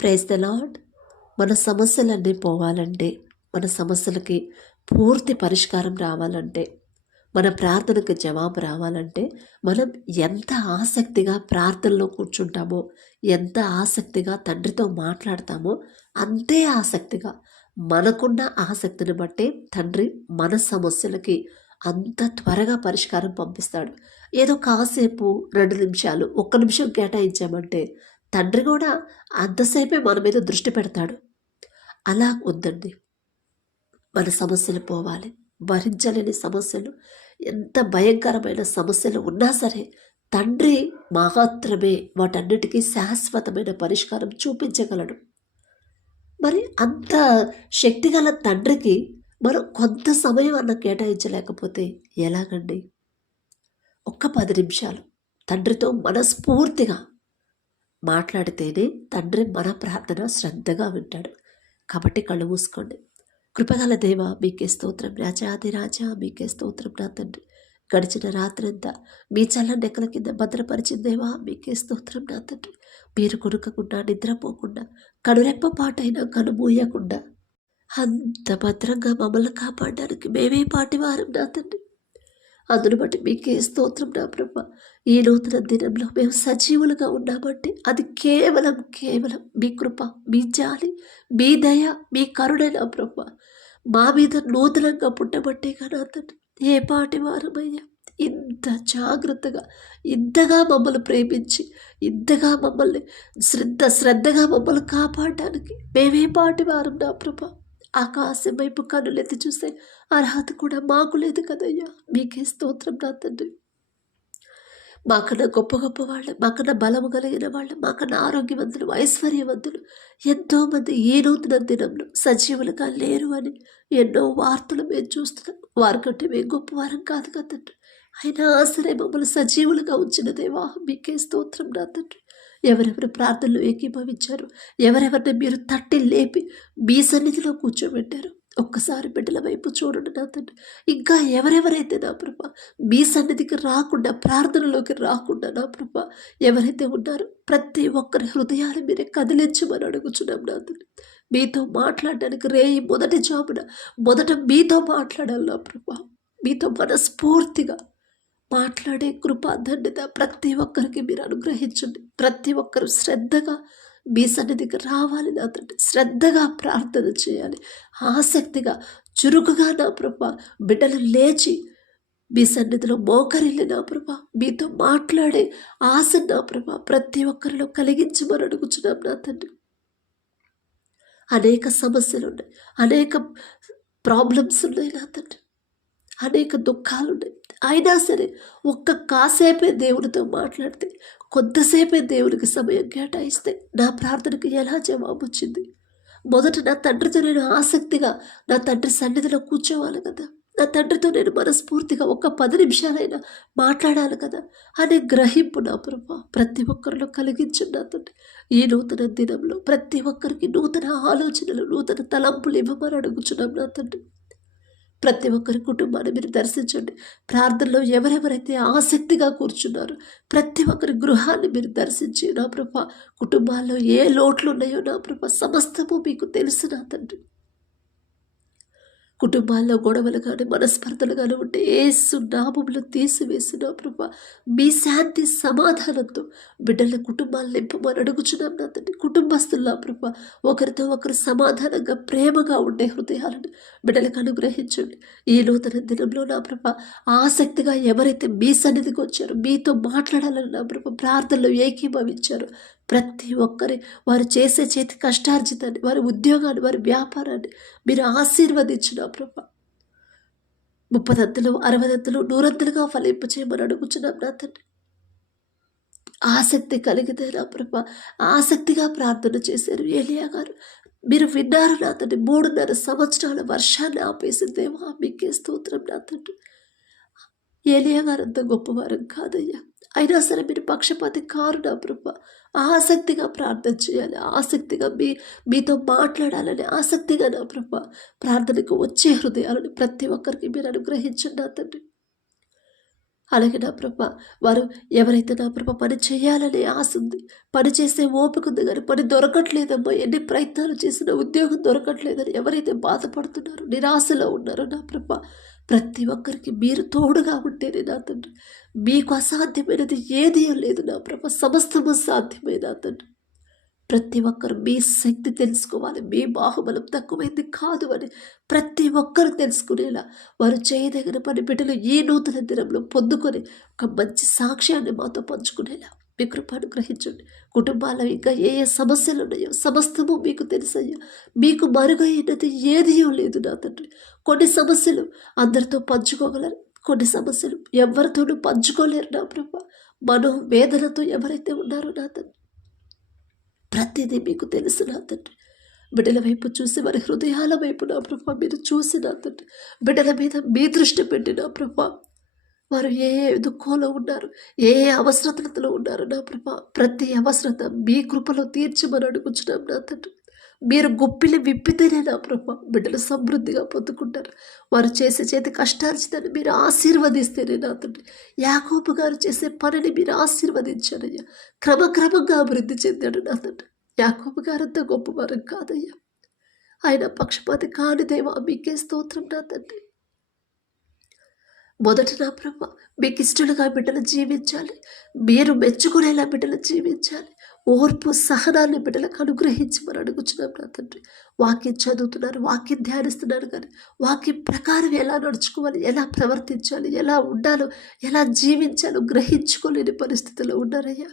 Praise the lord. మన సమస్యలన్నీ పోవాలంటే, మన సమస్యలకి పూర్తి పరిష్కారం రావాలంటే, మన ప్రార్థనకు జవాబు రావాలంటే, మనం ఎంత ఆసక్తిగా ప్రార్థనలో కూర్చుంటామో, ఎంత ఆసక్తిగా తండ్రితో మాట్లాడతామో, అంతే ఆసక్తిగా మనకున్న ఆసక్తిని బట్టే తండ్రి మన సమస్యలకి అంత త్వరగా పరిష్కారం పంపిస్తాడు. ఏదో కాసేపు 2 నిమిషాలు, 1 నిమిషం కేటాయించామంటే తండ్రి కూడా అంతసేపే మన మీద దృష్టి పెడతాడు. అలా వద్దండి. మన సమస్యలు పోవాలి. భరించలేని సమస్యలు, ఎంత భయంకరమైన సమస్యలు ఉన్నా సరే తండ్రి మాత్రమే వాటన్నిటికీ శాశ్వతమైన పరిష్కారం చూపించగలడు. మరి అంత శక్తిగల తండ్రికి మనం కొంత సమయం అన్న కేటాయించలేకపోతే ఎలాగండి? ఒక్క 10 నిమిషాలు తండ్రితో మనస్ఫూర్తిగా మాట్లాడితేనే తండ్రి మన ప్రార్థన శ్రద్ధగా వింటాడు. కాబట్టి కళ్ళు మూసుకోండి. కృపగల దేవ, మీకే స్తోత్రం. రాజాది రాజా, మీకే స్తోత్రం నా తండ్రి. గడిచిన రాత్రంతా మీ చల్లని నెక్కల కింద భద్రపరిచిన దేవా, మీకే స్తోత్రం నా తండ్రి. మీరు కొనుక్కకుండా, నిద్రపోకుండా, కనురెప్ప పాటైనా కనుమూయకుండా అంత భద్రంగా మమ్మల్ని కాపాడడానికి మేమే పాటివారం నా తండ్రి. అందును బట్టి మీకే స్తోత్రం నా ప్రభ. ఈ నూతన దినంలో మేము సజీవులుగా ఉన్నామంటే అది కేవలం మీ కృప, మీ జాలి, మీ దయ, మీ కరుణ నా ప్రభ. మా మీద నూతనంగా పుట్టబట్టేగా నా తండ్రి. ఏ పాటి వారమయ్యా, ఇంత జాగ్రత్తగా, ఇంతగా మమ్మల్ని ప్రేమించి, ఇంతగా మమ్మల్ని శ్రద్ధగా మమ్మల్ని కాపాడడానికి మేమే పాటి వారం నా ప్రభ. ఆకాశం వైపు కన్నులెత్తి చూసే అర్హత కూడా మాకు లేదు కదయ్యా. మీకే స్తోత్రం నా తండ్రి. మాకన్నా గొప్ప వాళ్ళు, మాకన్నా బలము కలిగిన వాళ్ళు, మాకన్నా ఆరోగ్యవంతులు, ఐశ్వర్యవంతులు ఎంతోమంది ఈ నూతన దినంలో సజీవులుగా లేరు అని ఎన్నో వార్తలు మేము చూస్తున్నాం. వారికంటే మేము గొప్పవారం కాదు కదండి. అయినా సరే మమ్మల్ని సజీవులుగా ఉంచిన దేవా, మీకే స్తోత్రం నా తండ్రి. ఎవరెవరు ప్రార్థనలు ఏకీభవించారు, ఎవరెవరిని మీరు తట్టి లేపి మీ సన్నిధిలో కూర్చోబెట్టారు, ఒక్కసారి బిడ్డల వైపు చూడండి నా తండ్రి. ఇంకా ఎవరెవరైతే నా ప్రభ మీ సన్నిధికి రాకుండా, ప్రార్థనలోకి రాకుండా నా ప్రభ ఎవరైతే ఉన్నారో ప్రతి ఒక్కరి హృదయాన్ని మీరే కదిలించమని అడుగుచున్నాం నా తండ్రి. మీతో మాట్లాడడానికి రేయి మొదట మీతో మాట్లాడాలి నా ప్రభ. మీతో మనస్ఫూర్తిగా మాట్లాడే కృప, ధన్యత ప్రతి ఒక్కరికి మీరు అనుగ్రహించండి. ప్రతి ఒక్కరు శ్రద్ధగా మీ సన్నిధికి రావాలి నా తండ్రి. శ్రద్ధగా ప్రార్థన చేయాలి. ఆసక్తిగా, చురుకుగా నా ప్రభ బిడ్డలు లేచి మీ సన్నిధిలో మోకరిల్లి నా ప్రభ మీతో మాట్లాడే ఆశ నా ప్రభ ప్రతి ఒక్కరిలో కలిగించమని అడుగుచున్నాం నా తండ్రి. అనేక సమస్యలు ఉన్నాయి, అనేక ప్రాబ్లమ్స్ ఉన్నాయి నా తండ్రి, అనేక దుఃఖాలు ఉన్నాయి. అయినా సరే కాసేపే దేవునితో మాట్లాడితే, కొంతసేపే దేవునికి సమయం కేటాయిస్తే నా ప్రార్థనకు ఎలా జవాబు వచ్చింది? మొదట నా తండ్రితో నేను ఆసక్తిగా నా తండ్రి సన్నిధిలో కూర్చోవాలి కదా. నా తండ్రితో నేను మనస్ఫూర్తిగా 10 నిమిషాలైనా మాట్లాడాలి కదా అనే గ్రహింపు నా ప్రభా ప్రతి ఒక్కరిలో కలిగించండి నా తండ్రి. ఈ నూతన దినంలో ప్రతి ఒక్కరికి నూతన ఆలోచనలు, నూతన తలంపులు ఇవ్వమని అడుగుచున్నాం నా తండ్రి. ప్రతి ఒక్కరి కుటుంబాన్ని మీరు దర్శించండి. ప్రార్థనలో ఎవరెవరైతే ఆసక్తిగా కూర్చున్నారో ప్రతి ఒక్కరి గృహాన్ని మీరు దర్శించి నా ప్రభా కుటుంబాల్లో ఏ లోట్లు ఉన్నాయో నా ప్రభా సమస్తము మీకు తెలుసు నా తండ్రి. కుటుంబాల్లో గొడవలు కానీ, మనస్పర్ధలు కానీ ఉంటే యేసు నామములో తీసివేసిన ప్రభా మీ శాంతి సమాధానంతో బిడ్డల కుటుంబాలు నింపమని అడుగుచున్నాం నా తండ్రి. కుటుంబస్తుల్లా ప్రభా ఒకరితో ఒకరు సమాధానంగా, ప్రేమగా ఉండే హృదయాలను బిడ్డలకు అనుగ్రహించండి. ఈ నూతన దినంలో నా ప్రభా ఆసక్తిగా ఎవరైతే మీ సన్నిధికి వచ్చారో, మీతో మాట్లాడాలని నా ప్రభా ప్రార్థనలో ఏకీభవించారో ప్రతి ఒక్కరి వారు చేసే చేతి కష్టార్జితాన్ని, వారి ఉద్యోగాన్ని, వారి వ్యాపారాన్ని మీరు ఆశీర్వదించిన ప్రభా 30 60 100 ఫలింపు చేయమని అడుగుచున్నాం నా తండ్రి. ఆసక్తి కలిగితే నా ప్రభా ఆసక్తిగా ప్రార్థన చేశారు ఏలియా గారు. మీరు విన్నారు నా తండ్రి. 3.5 సంవత్సరాల వర్షాన్ని ఆపేసిన దేవా మీకే స్తోత్రం నా తండ్రి. ఏలియా గారు అంత గొప్పవారం కాదయ్యా. అయినా సరే మీరు పక్షపాతి కారు నా ప్రభా. ఆసక్తిగా ప్రార్థన చేయాలి, ఆసక్తిగా మీతో మాట్లాడాలని ఆసక్తిగా నా ప్రభా ప్రార్థనకు వచ్చే హృదయాలను ప్రతి ఒక్కరికి మీరు అనుగ్రహించండి నా తండ్రి. అలాగే నా ప్రభా వారు ఎవరైతే నా ప్రభా పని చేయాలనే ఆశ ఉంది, పని చేసే ఓపిక ఉంది కానీ పని దొరకట్లేదమ్మా, ఎన్ని ప్రయత్నాలు చేసినా ఉద్యోగం దొరకట్లేదని ఎవరైతే బాధపడుతున్నారో నిరాశలో ఉన్నారో నా ప్రభా ప్రతి ఒక్కరికి మీరు తోడుగా ఉంటేనే నా తండ్రి. మీకు అసాధ్యమైనది ఏదీ లేదు నా ప్రభా, సమస్తము సాధ్యమే నా తండ్రి. ప్రతి ఒక్కరు మీ శక్తి తెలుసుకోవాలి, మీ బాహుబలం తక్కువైంది కాదు అని ప్రతి ఒక్కరు తెలుసుకునేలా వారు చేయదగిన పని బిడ్డలు ఈ నూతన దినంలో పొందుకొని ఒక మంచి సాక్ష్యాన్ని మాతో పంచుకునేలా మీ కృప అనుగ్రహించండి. కుటుంబాల్లో ఇంకా ఏ ఏ సమస్యలు ఉన్నాయో సమస్తము మీకు తెలుసయ్యా, మీకు మరుగైనది ఏదియో లేదు నా తండ్రి. కొన్ని సమస్యలు అందరితో పంచుకోగలరు, కొన్ని సమస్యలు ఎవరితోనూ పంచుకోలేరు నా ప్రభా. మనోవేదనతో ఎవరైతే ఉన్నారో నా తండ్రి ప్రతిదీ మీకు తెలుసు నా తండ్రి. బిడ్డల వైపు చూసి వారి హృదయాల వైపు నా ప్రభా మీరు చూసి నా తండ్రి బిడ్డల మీద మీ దృష్టి పెట్టి నా ప్రభా వారు ఏ ఏ దుఃఖంలో ఉన్నారు, ఏ ఏ అవసరతలో ఉన్నారు నా ప్రభా ప్రతి అవసరత మీ కృపలో తీర్చమని అడుగుచున్నాం నా తండ్రి. మీరు గుప్పిలి విప్పితేనే నా ప్రభా బిడ్డలు సమృద్ధిగా పొందుకుంటారు. వారు చేసే చేతి కష్టార్జితాన్ని మీరు ఆశీర్వదిస్తేనే నా తండ్రి. యాకోబు గారు చేసే పనిని మీరు ఆశీర్వదించారయ్యా, క్రమక్రమంగా అభివృద్ధి చెందాడు నా తండ్రి. యాకోబు గారంతా గొప్పవారం కాదయ్యా, ఆయన పక్షపాతి కాని దేవా మీకే స్తోత్రం నా తండ్రి. మొదట నా ప్రభా మీకు ఇష్టలుగా బిడ్డలు జీవించాలి, మీరు మెచ్చుకునేలా బిడ్డలు జీవించాలి, ఓర్పు సహనాన్ని బిడ్డలకు అనుగ్రహించి మనం అడుగుచున్నాం నా తండ్రి. వాక్యం చదువుతున్నారు, వాక్యం ధ్యానిస్తున్నారు, కానీ వాక్యం ప్రకారం ఎలా నడుచుకోవాలి, ఎలా ప్రవర్తించాలి, ఎలా ఉండాలో, ఎలా జీవించాలో గ్రహించుకోలేని పరిస్థితిలో ఉన్నారయ్యా.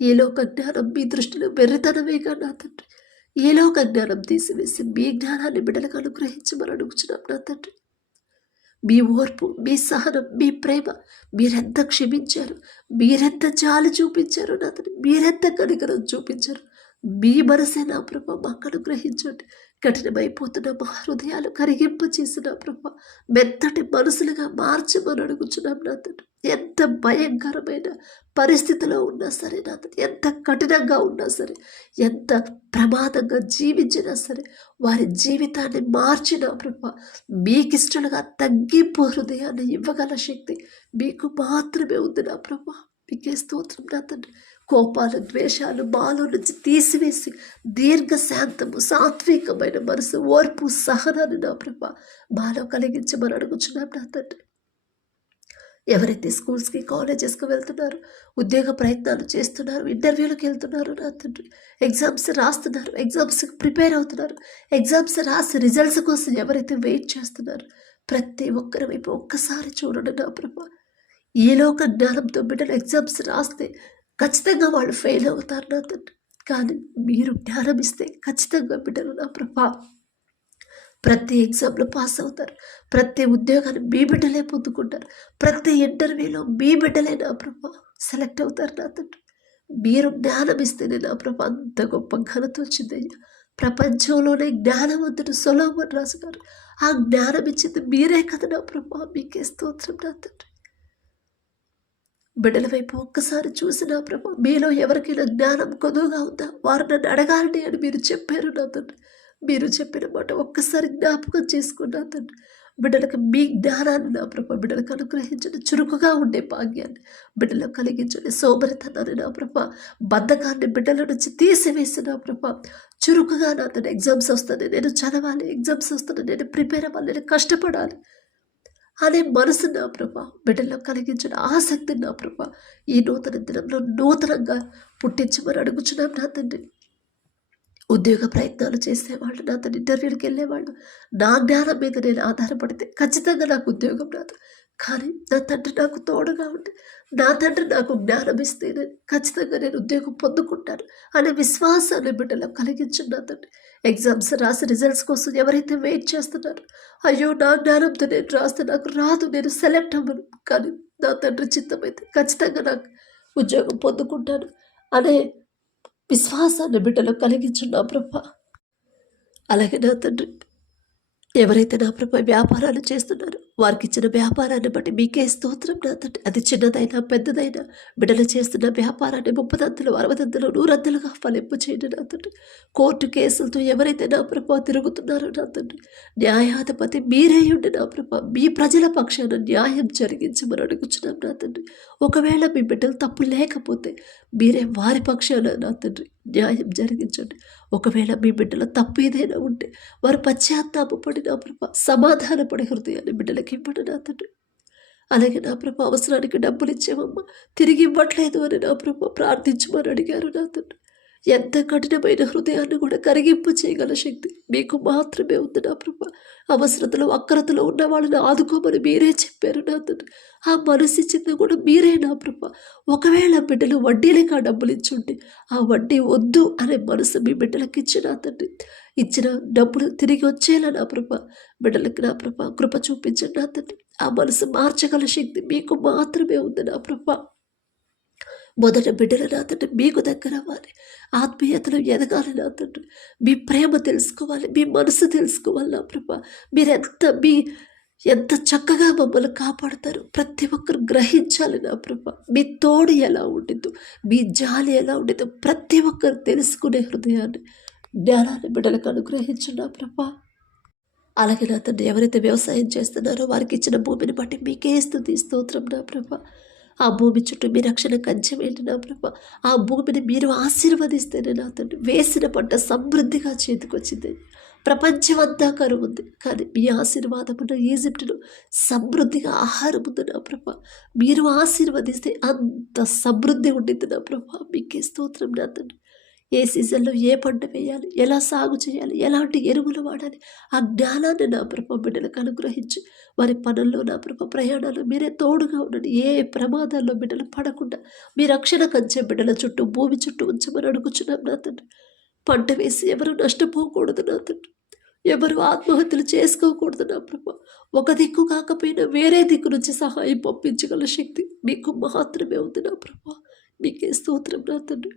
ఈ లోక జ్ఞానం మీ దృష్టిలో వెర్రితనమేగా నా తండ్రి. ఈ లోక జ్ఞానం తీసివేసి మీ జ్ఞానాన్ని బిడ్డలకు అనుగ్రహించమని అడుగుచున్నాం నా తండ్రి. మీ ఓర్పు, మీ సహనం, మీ ప్రేమ మీరెంత క్షమించారు, మీరెంత జాలి చూపించారు నా తండ్రి, మీరెంత కనికరం చూపించారు. మీ మనసే నా ప్రభ మాకు అనుగ్రహించండి. కఠినమైపోతున్న మా హృదయాలు కరిగింప చేసిన ప్రభ మెత్తటి మనసులుగా మార్చమని అడుగుచున్నాం నా తండ్రి. ఎంత భయంకరమైన పరిస్థితిలో ఉన్నా సరే నా తండ్రి, ఎంత కఠినంగా ఉన్నా సరే, ఎంత ప్రమాదంగా జీవించినా సరే వారి జీవితాన్ని మార్చిన ప్రభ మీకిష్టలుగా తగ్గింపు హృదయాన్ని ఇవ్వగల శక్తి మీకు మాత్రమే ఉంది నా ప్రభ. మీకే స్తోత్రం నా తండ్రి. కోపాలు, ద్వేషాలు మాలో నుంచి తీసివేసి దీర్ఘశాంతము, సాత్వికమైన మనసు, ఓర్పు, సహనాన్ని నా ప్రభ మాలో కలిగించమని అడుగుచున్నాం నా తండ్రి. ఎవరైతే స్కూల్స్కి, కాలేజెస్కి వెళ్తున్నారు, ఉద్యోగ ప్రయత్నాలు చేస్తున్నారు, ఇంటర్వ్యూలకు వెళ్తున్నారు నా తండ్రి, ఎగ్జామ్స్ రాస్తున్నారు, ఎగ్జామ్స్కి ప్రిపేర్ అవుతున్నారు, ఎగ్జామ్స్ రాసి రిజల్ట్స్ కోసం ఎవరైతే వెయిట్ చేస్తున్నారు ప్రతి ఒక్కరి వైపు ఒక్కసారి చూడండి నా ప్రభా. ఈ లోక జ్ఞానంతో బిడ్డలు ఎగ్జామ్స్ రాస్తే ఖచ్చితంగా వాళ్ళు ఫెయిల్ అవుతారు నా తండ్రి, కానీ మీరు జ్ఞానం ఇస్తే ఖచ్చితంగా బిడ్డలు నా ప్రభా ప్రతి ఎగ్జామ్లో పాస్ అవుతారు, ప్రతి ఉద్యోగాన్ని మీ బిడ్డలే పొందుకుంటారు, ప్రతి ఇంటర్వ్యూలో మీ బిడ్డలే నా ప్రభా సెలెక్ట్ అవుతారు నా తండ్రి. మీరు జ్ఞానం ఇస్తేనే నా ప్రభా అంత గొప్ప ఘనత వచ్చిందయ్యా. ప్రపంచంలోనే జ్ఞానవంతుడు సొలొమోను రాజు గారు, ఆ జ్ఞానం ఇచ్చింది మీరే కదా నా ప్రభా. మీకే స్తోత్రం నా తండ్రి. బిడ్డల వైపు ఒక్కసారి చూసిన ప్రభా మీలో ఎవరికైనా జ్ఞానం కొదువుగా ఉందా వారు నన్ను అడగాలని అని మీరు చెప్పారు నా తండ్రి. మీరు చెప్పిన మాట ఒక్కసారి జ్ఞాపకం చేసుకున్నా తండ్రి. బిడ్డలకు మీ జ్ఞానాన్ని నా ప్రభా బిడ్డలకు అనుగ్రహించండి, చురుకుగా ఉండే భాగ్యాన్ని బిడ్డలకు కలిగించండి, సోమరితనాన్ని నా ప్రభా బద్ధకాన్ని బిడ్డల నుంచి తీసివేసి నా ప్రభా చురుకుగా నా తండ్రి ఎగ్జామ్స్ వస్తాను నేను చదవాలి, ఎగ్జామ్స్ వస్తాను నేను ప్రిపేర్ అవ్వాలి, నేను కష్టపడాలి అనే మనసు నా ప్రభా బిడ్డల్లో కలిగించిన ఆసక్తి నా ప్రభా ఈ నూతన దినంలో నూతనంగా పుట్టించమని అడుగుచున్నాం నా తండ్రి. ఉద్యోగ ప్రయత్నాలు చేసేవాళ్ళు, నా తండ్రి ఇంటర్వ్యూకి వెళ్ళేవాళ్ళు, నా జ్ఞానం మీద నేను ఆధారపడితే ఖచ్చితంగా నాకు ఉద్యోగం రాదు, కానీ నా తండ్రి నాకు తోడుగా ఉండి నా తండ్రి నాకు జ్ఞానం ఇస్తే ఖచ్చితంగా నేను ఉద్యోగం పొందుకుంటాను అనే విశ్వాసాన్ని బిడ్డలో కలిగించండి నా తండ్రి. ఎగ్జామ్స్ రాసి రిజల్ట్స్ కోసం ఎవరైతే వెయిట్ చేస్తున్నారు, అయ్యో నా జ్ఞానంతో నేను రాస్తే నాకు రాదు, నేను సెలెక్ట్ అవ్వను, కానీ నా తండ్రి చిత్తమైతే ఖచ్చితంగా నాకు ఉద్యోగం పొందుకుంటాను అనే విశ్వాసాన్ని బిడ్డలో కలిగించున్నా ప్రభా. అలాగే నా తండ్రి ఎవరైతే నా ప్రభా వ్యాపారాలు చేస్తున్నారో వారికి ఇచ్చిన వ్యాపారాన్ని బట్టి మీకే స్తోత్రం నా తండ్రి. అది చిన్నదైనా పెద్దదైనా బిడ్డలు చేస్తున్న వ్యాపారాన్ని 30 60 100 ఫలింపు చేయండి నా తండ్రి. కోర్టు కేసులతో ఎవరైతే నా ప్రభా తిరుగుతున్నారో నా తండ్రి, న్యాయాధిపతి మీరే ఉండి నా ప్రభా మీ ప్రజల పక్షాన న్యాయం జరిగించమని అడుగుచున్నాం నా తండ్రి. ఒకవేళ మీ బిడ్డలు తప్పు లేకపోతే మీరే వారి పక్షాన నా తండ్రి న్యాయం జరిగించండి. ఒకవేళ మీ బిడ్డల తప్పు ఏదైనా ఉంటే వారు పశ్చాత్తాపడి నా ప్రభా సమాధానపడే హృదయాన్ని బిడ్డలకి ఇవ్వండి నా తండ్రి. అలాగే నా ప్రభా అవసరానికి డబ్బులు ఇచ్చేవమ్మ తిరిగి ఇవ్వట్లేదు అని నా ప్రభా ప్రార్థించమని అడిగారు నా తండ్రి. ఎంత కఠినమైన హృదయాన్ని కూడా కరిగింపు చేయగల శక్తి మీకు మాత్రమే ఉంది నా ప్రభా. అవసరతలో అక్రతలో ఉన్న వాళ్ళని ఆదుకోమని మీరే చెప్పారు నా తండ్రి. ఆ మనసు ఇచ్చింది కూడా మీరే నా ప్రభా. ఒకవేళ బిడ్డలు వడ్డీలకు ఆ డబ్బులు ఇచ్చుంటే ఆ వడ్డీ వద్దు అనే మనసు మీ బిడ్డలకి ఇచ్చిన తండ్రి. ఇచ్చిన డబ్బులు తిరిగి వచ్చేలా నా ప్రభా బిడ్డలకి నా ప్రభా కృప చూపించండి నా తండ్రి. ఆ మనసు మార్చగల శక్తి మీకు మాత్రమే ఉంది నా ప్రభా. మొదట బిడ్డలు నా తండ్రి మీకు దగ్గర అవ్వాలి, ఆత్మీయతలు ఎదగాలి నా తండ్రి. మీ ప్రేమ తెలుసుకోవాలి, మీ మనసు తెలుసుకోవాలి నా ప్రభా. ఎంత చక్కగా మమ్మల్ని కాపాడతారు ప్రతి ఒక్కరు గ్రహించాలి నా ప్రభా. మీ తోడు ఎలా ఉండిద్దో, మీ జాలి ఎలా ఉండిద్దో ప్రతి ఒక్కరు తెలుసుకునే హృదయాన్ని జ్ఞానాన్ని బిడ్డలకు అనుగ్రహించు నా ప్రభా. అలాగే నా తండ్రి ఎవరైతే వ్యవసాయం చేస్తున్నారో వారికి ఇచ్చిన భూమిని బట్టి మీకే స్తుతి స్తోత్రం నా ప్రభా. ఆ భూమి చుట్టూ మీ రక్షణ కంచె వేయండి నా ప్రభా. ఆ భూమిని మీరు ఆశీర్వదిస్తేనే నా తండ్రి వేసిన పంట సమృద్ధిగా చేతికొచ్చింది. ప్రపంచమంతా కరువు ఉంది, కానీ మీ ఆశీర్వాదమున్న ఈజిప్టులో సమృద్ధిగా ఆహారం ఉంది నా ప్రభా. మీరు ఆశీర్వదిస్తే అంత సమృద్ధి ఉండింది నా ప్రభా. మీకే స్తోత్రం నా తండ్రి. ఏ సీజన్లో ఏ పంట వేయాలి, ఎలా సాగు చేయాలి, ఎలాంటి ఎరువులు వాడాలి, ఆ జ్ఞానాన్ని నా ప్రభా బిడ్డలకు అనుగ్రహించి వారి పనుల్లో నా ప్రభా ప్రయాణాలు మీరే తోడుగా ఉండండి. ఏ ప్రమాదాల్లో బిడ్డలు పడకుండా మీ రక్షణ కంచె బిడ్డల చుట్టూ భూమి చుట్టూ ఉంచమని అడుగుచున్నాం నా తండ్రి. పంట వేసి ఎవరు నష్టపోకూడదు నా తండ్రి. ఎవరు ఆత్మహత్యలు చేసుకోకూడదు నా ప్రభా. ఒక దిక్కు కాకపోయినా వేరే దిక్కు నుంచి సహాయం పంపించగల శక్తి మీకు మాత్రమే ఉంది నా ప్రభా. మీకే స్తోత్రం నా తండ్రి.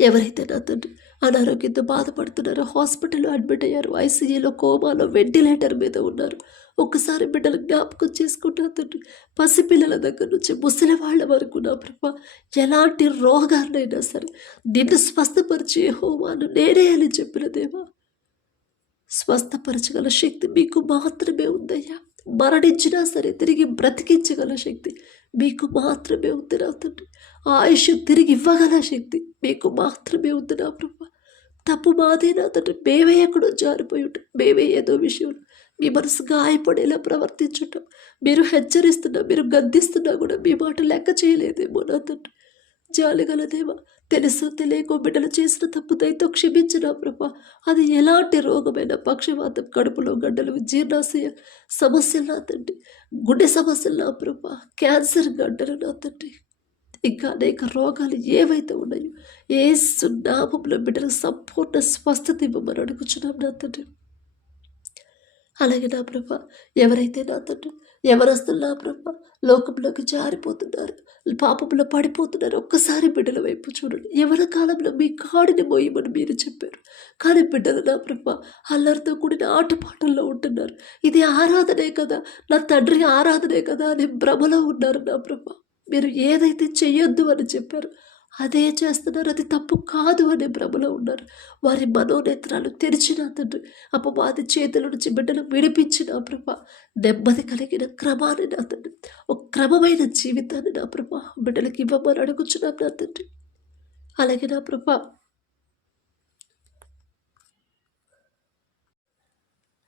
ఎవరైతే నా తండ్రి అనారోగ్యంతో బాధపడుతున్నారో, హాస్పిటల్లో అడ్మిట్ అయ్యారు, ఐసీయూలో కోమాలో వెంటిలేటర్ మీద ఉన్నారు, ఒక్కసారి బిడ్డలు జ్ఞాపకం చేసుకుంటా తండ్రి. పసిపిల్లల దగ్గర నుంచి ముసలి వాళ్ళ వరకు నా ప్రభా ఎలాంటి రోగాన్నైనా సరే నిన్ను స్వస్థపరిచే హోమాను నేనే అని చెప్పిన దేవా, స్వస్థపరచగల శక్తి మీకు మాత్రమే ఉందయ్యా. మరణించినా సరే తిరిగి బ్రతికించగల శక్తి మీకు మాత్రమే ఉంది నా తండ్రి. ఆయుష్ తిరిగి ఇవ్వగల శక్తి మీకు మాత్రమే ఉంది నా ప్రభా. తప్పు మాదే నా తండ్రి. మేమే ఎక్కడో జారిపోయి ఉంటాం, మేమే ఏదో విషయంలో మీ మనసు గాయపడేలా ప్రవర్తించుంటాం. మీరు హెచ్చరిస్తున్నా, మీరు గద్దిస్తున్నా కూడా మీ మాట లెక్క చేయలేదేమో నా తండ్రి. జాలిగల దేవా, తెలుసు తెలియకో బిడ్డలు చేసిన తప్పు దయతో క్షమించిన ప్రభా. అది ఎలాంటి రోగమైన పక్షవాతం, కడుపులో గడ్డలు, జీర్ణాశయ సమస్యలు నా తండ్రి, గుండె సమస్యలు నా ప్రభా, క్యాన్సర్ గడ్డలు నా తండ్రి, ఇంకా అనేక రోగాలు ఏవైతే ఉన్నాయో యేసు నామములో బిడ్డలకు సంపూర్ణ స్వస్థత ఇవ్వమని అడుగుచున్నాం నా తండ్రి. అలాగే నా ప్రభా ఎవరైతే నా తండ్రి ఎవరస్తులు నా ప్రభా లోకంలోకి జారిపోతున్నారు, పాపంలో పడిపోతున్నారు, ఒక్కసారి బిడ్డల వైపు చూడండి. ఎవరి కాలంలో మీ కాడిని మోయమని మీరు చెప్పారు, కానీ బిడ్డలు నా ప్రభా అల్లరితో కూడిన ఆటపాటల్లో ఉంటున్నారు. ఇది ఆరాధనే కదా, నా తండ్రి ఆరాధనే కదా అని భ్రమలో ఉన్నారు నా ప్రభా. మీరు ఏదైతే చెయ్యొద్దు అని చెప్పారు అదే చేస్తున్నారు, అది తప్పు కాదు అనే భ్రమలో ఉన్నారు. వారి మనోనేత్రాలు తెరిచిన తండ్రి, అపవాది చేతుల నుంచి బిడ్డలు విడిపించిన ప్రభా నెమ్మది కలిగిన క్రమాన్ని నా తండ్రి, ఒక క్రమమైన జీవితాన్ని నా ప్రభా బిడ్డలకి ఇవ్వమని అడుగుచున్నాం నా తండ్రి. అలాగే నా ప్రభా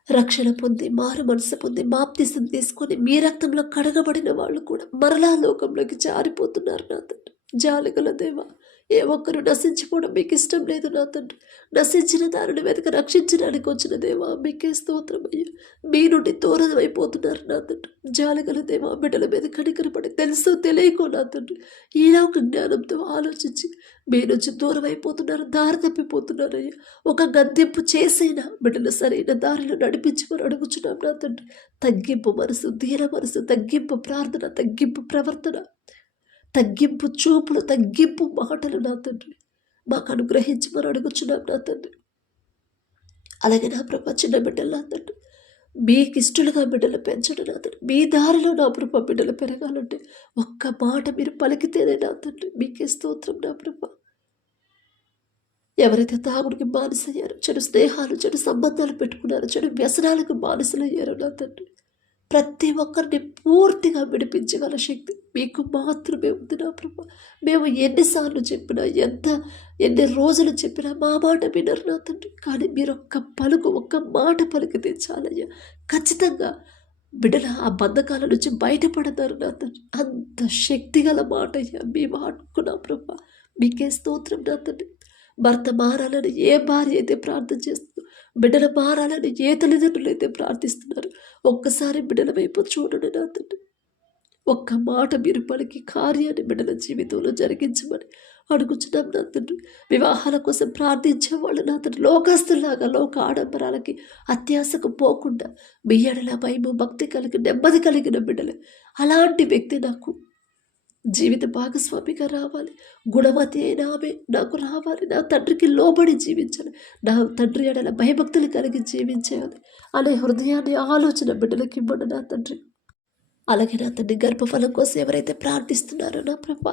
రక్షణ పొంది మారు మనసు పొంది బాప్తిసం తీసుకొని మీ రక్తంలో కడగబడిన వాళ్ళు కూడా మరలా లోకంలోకి జారిపోతున్నారు నా తండ్రి. జాలిగల దేవా, ఏ ఒక్కరు నశించిపోవడం మీకు ఇష్టం లేదు నా తండ్రి. నశించిన దారిని వెతక రక్షించడానికి వచ్చిన దేవా మీకే స్తోత్రమయ్యా. మీ నుండి దూరం అయిపోతున్నారు నా తండ్రి. జాలిగల దేవా, బిడ్డల మీద కనికరపడి తెలుసో తెలియకో నా తండ్రి ఇలా ఒక జ్ఞానంతో ఆలోచించి మీ నుంచి దూరం అయిపోతున్నారు, దారి తప్పిపోతున్నారయ్యా. ఒక గద్దెంపు చేసైనా బిడ్డలు సరైన దారిలో నడిపించమని అడుగుచున్నాం నా తండ్రి. తగ్గింపు మనసు, ధీర మనసు, తగ్గింపు ప్రార్థన, తగ్గింపు ప్రవర్తన, తగ్గింపు చూపులు, తగ్గింపు మాటలు నా తండ్రి మాకు అనుగ్రహించమని అడుగుచున్నాం నా తండ్రి. అలాగే నా ప్రభా చిన్న బిడ్డలు నా తండ్రి మీకు ఇష్టలుగా బిడ్డలు పెంచండి నా తండ్రి. మీ దారిలో నా ప్రభ బిడ్డలు పెరగాలంటే ఒక్క మాట మీరు పలికితేనే నా తండ్రి. మీకే స్తోత్రం నా ప్రభ. ఎవరైతే తాగుడికి బానిసయ్యారో, చెడు స్నేహాలు, చెడు సంబంధాలు పెట్టుకున్నారో, చెడు వ్యసనాలకు బానిసలయ్యారో నా తండ్రి, ప్రతి ఒక్కరిని పూర్తిగా విడిపించగల శక్తి మీకు మాత్రమే ఉంది నా ప్రభ. మేము ఎన్నిసార్లు చెప్పినా, ఎన్ని రోజులు చెప్పినా మా మాట వినరు నా తండ్రి. కానీ మీరు ఒక్క మాట పలికితే చాలయ్యా, ఖచ్చితంగా బిడ్డల ఆ బంధకాల నుంచి బయటపడతారు నా తండ్రి. అంత శక్తిగల మాట అయ్యా మీ మాటకు నా ప్రభ. మీకే స్తోత్రం నా తండ్రి. భర్త మారాలని ఏ భార్య అయితే ప్రార్థన చేస్తుందో, బిడ్డలు మారాలని ఏ తల్లిదండ్రులు అయితే ప్రార్థిస్తున్నారు, ఒక్కసారి బిడ్డల వైపు చూడండి నా తండ్రి. ఒక్క మాట మీరు పలికి కార్యాన్ని బిడ్డల జీవితంలో జరిగించమని అడుగుచున్నాం నా తండ్రి. వివాహాల కోసం ప్రార్థించేవాళ్ళు నా తండ్రి లోకస్తులాగా లోక ఆడంబరాలకి అత్యాశకు పోకుండా మీ ఎడల భయము భక్తి కలిగి నెమ్మది కలిగిన బిడ్డలు, అలాంటి వ్యక్తి నాకు జీవిత భాగస్వామిగా రావాలి. గుణవతి అయిన ఆమె నాకు రావాలి. నా తండ్రికి లోబడి జీవించాలి. నా తండ్రి ఎడల భయభక్తులు కలిగి జీవించేయాలి అనే హృదయాన్ని ఆలోచన బిడ్డలకి ఇవ్వండి నా తండ్రి. అలాగే నా తండ్రి గర్భఫలం కోసం ఎవరైతే ప్రార్థిస్తున్నారో నా ప్రభ,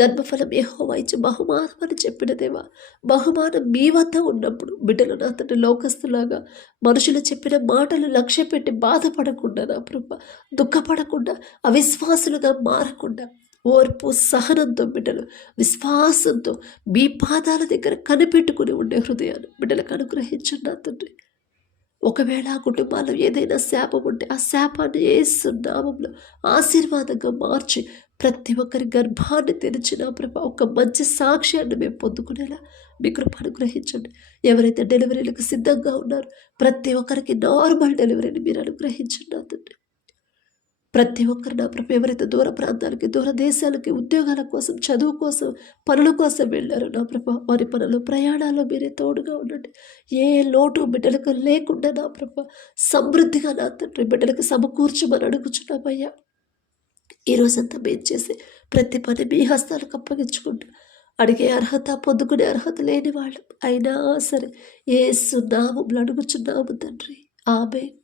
గర్భఫలం యెహోవా ఇచ్చు బహుమానం అని చెప్పిన దేవా, బహుమానం మీ వద్ద ఉన్నప్పుడు బిడ్డలు నా తండ్రి లోకస్తులాగా మనుషులు చెప్పిన మాటలు లక్ష్య పెట్టి బాధపడకుండా నా ప్రభ, దుఃఖపడకుండా అవిశ్వాసులుగా మారకుండా ఓర్పు సహనంతో బిడ్డలు విశ్వాసంతో మీ పాదాల దగ్గర కనిపెట్టుకుని ఉండే హృదయాన్ని బిడ్డలకు అనుగ్రహించండి నా తండ్రి. ఒకవేళ ఆ కుటుంబాల్లో ఏదైనా శాపం ఉంటే ఆ శాపాన్ని యేసు నామములో ఆశీర్వాదంగా మార్చి ప్రతి ఒక్కరి గర్భాన్ని తెరిచిన ప్రభ ఒక మంచి సాక్ష్యాన్ని మేము పొందుకునేలా మీ కృప అనుగ్రహించండి. ఎవరైతే డెలివరీలకు సిద్ధంగా ఉన్నారో ప్రతి ఒక్కరికి నార్మల్ డెలివరీని మీరు అనుగ్రహించండి నా తండ్రి. ప్రతి ఒక్కరు నా ప్రభు ఎవరైతే దూర ప్రాంతాలకి, దూర దేశాలకి, ఉద్యోగాల కోసం, చదువు కోసం, పనుల కోసం వెళ్ళారు నా ప్రభు, వారి పనులు ప్రయాణాల్లో మీరే తోడుగా ఉండండి. ఏ లోటు బిడ్డలకు లేకుండా నా ప్రభు సమృద్ధిగా నా తండ్రి బిడ్డలకు సమకూర్చమని అడుగుచున్నామయ్యా. ఈరోజంతా మేము చేసే ప్రతి పని మీ హస్తాలకు అప్పగించుకుంటూ అడిగే అర్హత, పొందుకునే అర్హత లేని వాళ్ళు అయినా సరే యేసు నామములో అడుగుచున్నాము తండ్రి. ఆమేన్.